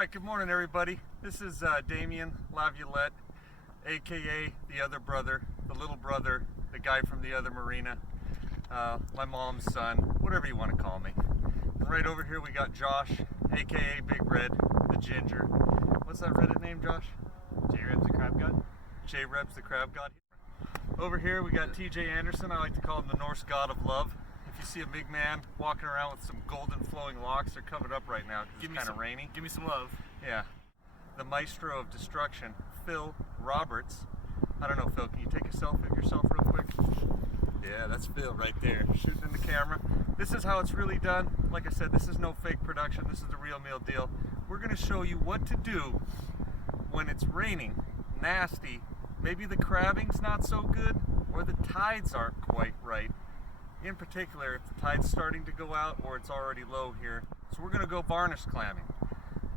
Alright, good morning everybody. This is Damien Laviolette, aka the other brother, the little brother, the guy from the other marina, my mom's son, whatever you want to call me. And right over here we got Josh, aka Big Red, the ginger. What's that Reddit name, Josh? J-Rebs the Crab God? J-Rebs the Crab God. Over here we got TJ Anderson. I like to call him the Norse god of love. If you see a big man walking around with some golden flowing locks, they're covered up right now because it's kind of rainy. Give me some love. Yeah. The maestro of destruction, Phil Roberts. I don't know, Phil, can you take a selfie of yourself real quick? Yeah, that's Phil right there, shooting in the camera. This is how it's really done. Like I said, this is no fake production. This is the real meal deal. We're going to show you what to do when it's raining, nasty, maybe the crabbing's not so good, or the tides aren't quite right. In particular, if the tide's starting to go out or it's already low here. So we're going to go varnish clamming.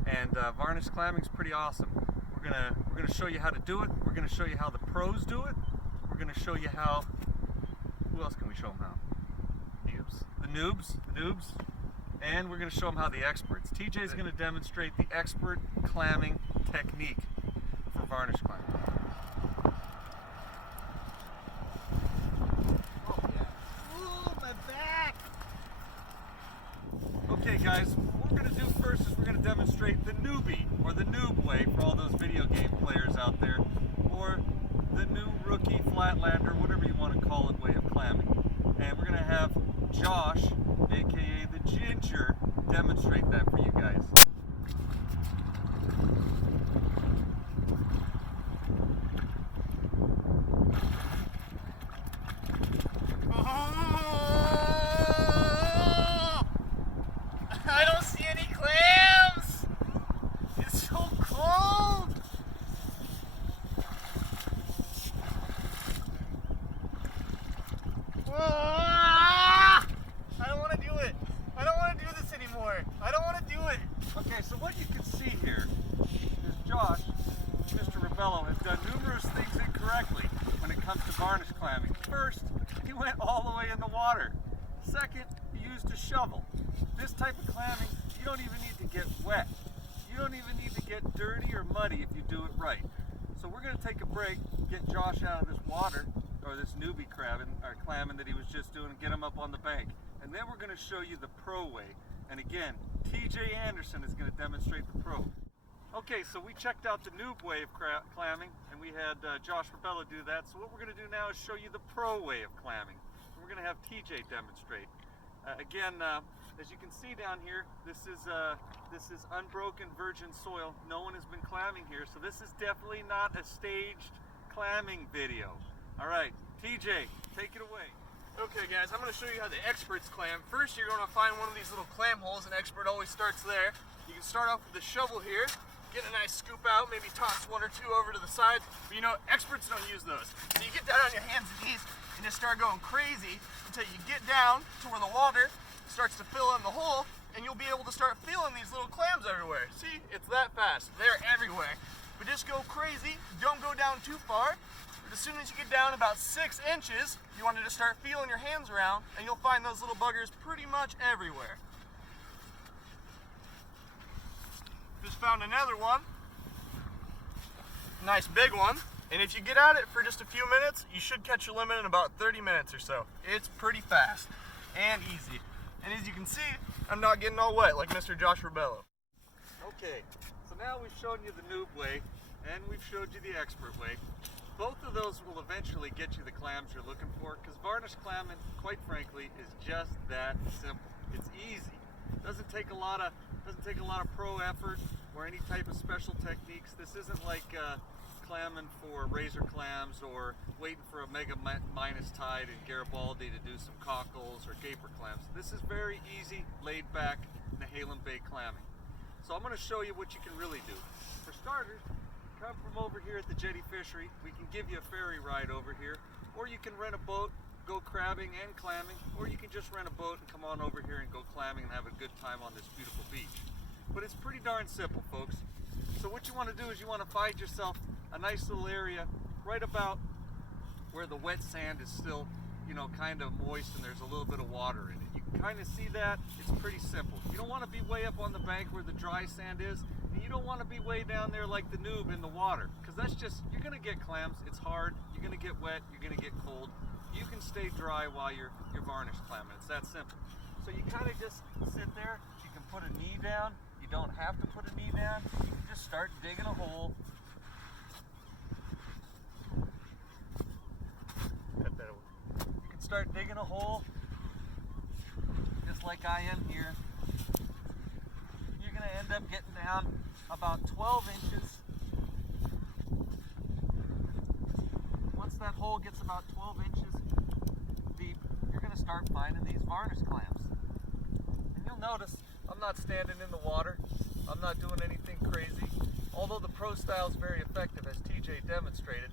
And varnish clamming is pretty awesome. We're gonna show you how to do it. We're gonna show you how the pros do it. We're gonna show you how. Who else can we show them how? Noobs. The noobs. And we're gonna show them how the experts. TJ is gonna demonstrate the expert clamming technique for varnish clamming. Okay guys, what we're going to do first is we're going to demonstrate the newbie, or the noob way for all those video game players out there, or the new rookie flatlander, whatever you want to call it, way of clamming. And we're going to have Josh, aka the ginger, demonstrate that for you guys. Okay, so what you can see here is Josh, Mr. Rebello, has done numerous things incorrectly when it comes to varnish clamming. First, he went all the way in the water. Second, he used a shovel. This type of clamming, you don't even need to get wet. You don't even need to get dirty or muddy if you do it right. So we're going to take a break, get Josh out of this water, or this newbie clamming that he was just doing, and get him up on the bank. And then we're going to show you the pro way. And again, TJ Anderson is going to demonstrate the pro. Okay, so we checked out the noob way of clamming, and we had Josh Rebello do that. So what we're going to do now is show you the pro way of clamming. We're going to have TJ demonstrate. Again, as you can see down here, this is unbroken virgin soil. No one has been clamming here, so this is definitely not a staged clamming video. All right, TJ, take it away. Okay guys, I'm going to show you how the experts clam. First you're going to find one of these little clam holes. An expert always starts there. You can start off with the shovel here, get a nice scoop out, maybe toss one or two over to the side. But you know, experts don't use those. So you get down on your hands and knees and just start going crazy until you get down to where the water starts to fill in the hole, and you'll be able to start feeling these little clams everywhere. See, it's that fast. They're everywhere. But just go crazy, don't go down too far. As soon as you get down about 6 inches, you want to just start feeling your hands around, and you'll find those little buggers pretty much everywhere. Just found another one. Nice big one. And if you get at it for just a few minutes, you should catch your limit in about 30 minutes or so. It's pretty fast and easy. And as you can see, I'm not getting all wet like Mr. Josh Rebello. Okay, so now we've shown you the noob way, and we've showed you the expert way. Both of those will eventually get you the clams you're looking for, because varnish clamming, quite frankly, is just that simple. It's easy. Doesn't take a lot of pro effort or any type of special techniques. This isn't like clamming for razor clams or waiting for a mega minus tide in Garibaldi to do some cockles or gaper clams. This is very easy, laid back Nehalem Bay clamming. So I'm going to show you what you can really do. For starters, come from over here at the Jetty Fishery. We can give you a ferry ride over here, or you can rent a boat, go crabbing and clamming, or you can just rent a boat and come on over here and go clamming and have a good time on this beautiful beach. But it's pretty darn simple, folks. So what you want to do is you want to find yourself a nice little area right about where the wet sand is still, you know, kind of moist and there's a little bit of water in it. You can kind of see that? It's pretty simple. You don't want to be way up on the bank where the dry sand is, and you don't want to be way down there like the noob in the water, because that's just, you're going to get clams. It's hard. You're going to get wet. You're going to get cold. You can stay dry while you're varnish clamming. It's that simple. So you kind of just sit there. You can put a knee down. You don't have to put a knee down. You can just start digging a hole. Cut that away. You can start digging a hole, just like I am here. You're going to end up getting down about 12 inches. Once that hole gets about 12 inches deep, you're going to start finding these varnish clams. And you'll notice I'm not standing in the water. I'm not doing anything crazy. Although the pro style is very effective, as TJ demonstrated,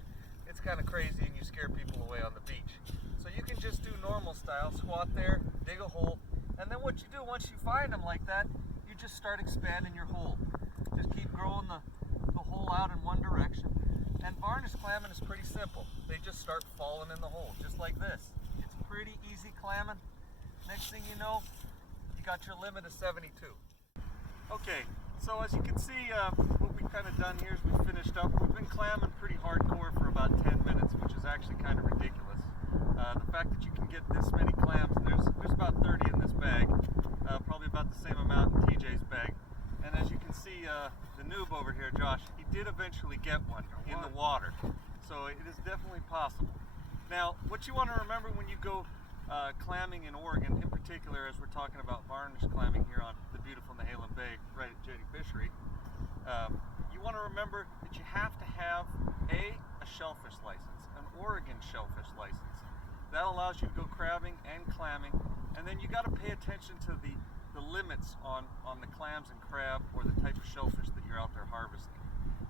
it's kind of crazy and you scare people away on the beach. So you can just do normal style, squat there, dig a hole, and then what you do once you find them like that, you just start expanding your hole. Just keep growing the hole out in one direction. And varnish clamming is pretty simple. They just start falling in the hole, just like this. It's pretty easy clamming. Next thing you know, you got your limit of 72. Okay, so as you can see, what we've kind of done here is we've finished up. We've been clamming pretty hardcore for about 10 minutes, which is actually kind of ridiculous. The fact that you can get this many clams, and there's about 30 in this bag, probably about the same amount in TJ's bag. And as you can see, the noob over here, Josh, he did eventually get one in the water. So it is definitely possible. Now, what you want to remember when you go clamming in Oregon, in particular, as we're talking about varnish clamming here on the beautiful Nehalem Bay, right at Jetty Fishery, you want to remember that you have to have a shellfish license, an Oregon shellfish license. That allows you to go crabbing and clamming, and then you got to pay attention to the limits on the clams and crab, or the type of shellfish that you're out there harvesting.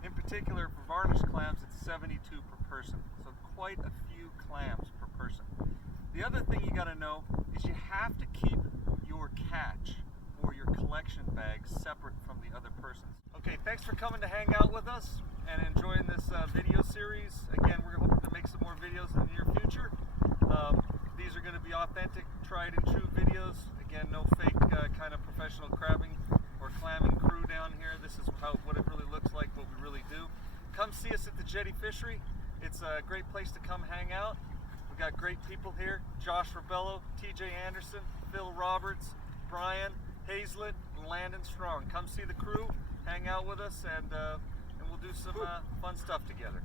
In particular, for varnish clams, it's 72 per person, so quite a few clams per person. The other thing you got to know is you have to keep your catch or your collection bags separate from the other persons. Okay, thanks for coming to hang out with us and enjoying this video series. Again, we're hoping to make some more videos in the near future. These are going to be authentic, tried and true videos. Again, no fake kind of professional crabbing or clamming crew down here. This is what it really looks like, what we really do. Come see us at the Jetty Fishery. It's a great place to come hang out. We've got great people here: Josh Rebello, TJ Anderson, Phil Roberts, Brian Hazlett, and Landon Strong. Come see the crew, hang out with us, and we'll do some fun stuff together.